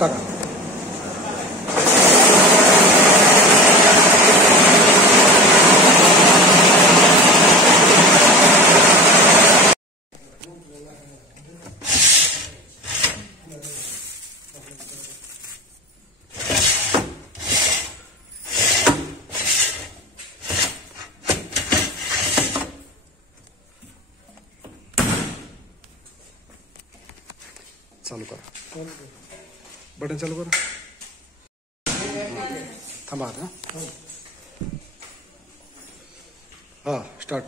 टाका. चालू करा. बटन चालू करा. थांबा आता. हा स्टार्ट.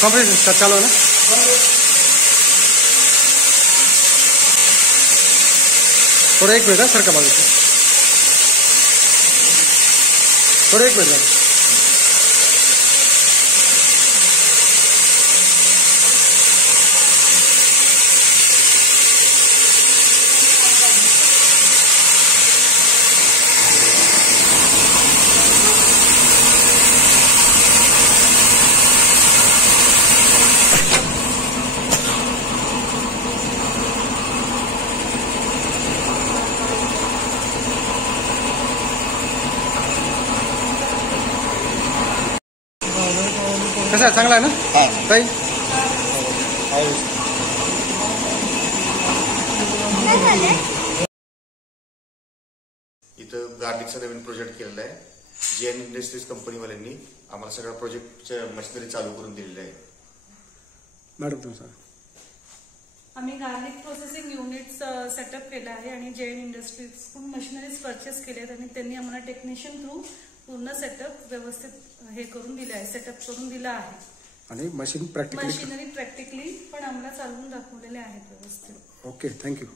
कंप्लीट चालू ना. थोडं एक मिनिट सर का बाजू. थोडं एक मिनिट. कसा आहे, चांगला आहे ना ताई. इथं गार्लिकचा नवीन प्रोजेक्ट केलेला आहे. जेएन इंडस्ट्रीज कंपनीवाल्यांनी आम्हाला सगळ्या प्रोजेक्टच्या मशिनरी चालू करून दिलेल्या आहे. मॅडम तुम्ही सांगा. आम्ही गार्लिक प्रोसेसिंग युनिट सेटअप केलं आहे आणि जेएन इंडस्ट्रीजकडून मशिनरीज परचेस केल्या आहेत आणि त्यांनी आम्हाला टेक्निशियन थ्रू पूर्ण सेटअप व्यवस्थित हे करून दिले आहे, सेटअप करून दिला आहे. आणि मशीनरी प्रॅक्टिकली पण आम्हाला चालवून दाखवलेले आहेत व्यवस्थित. Okay, thank you.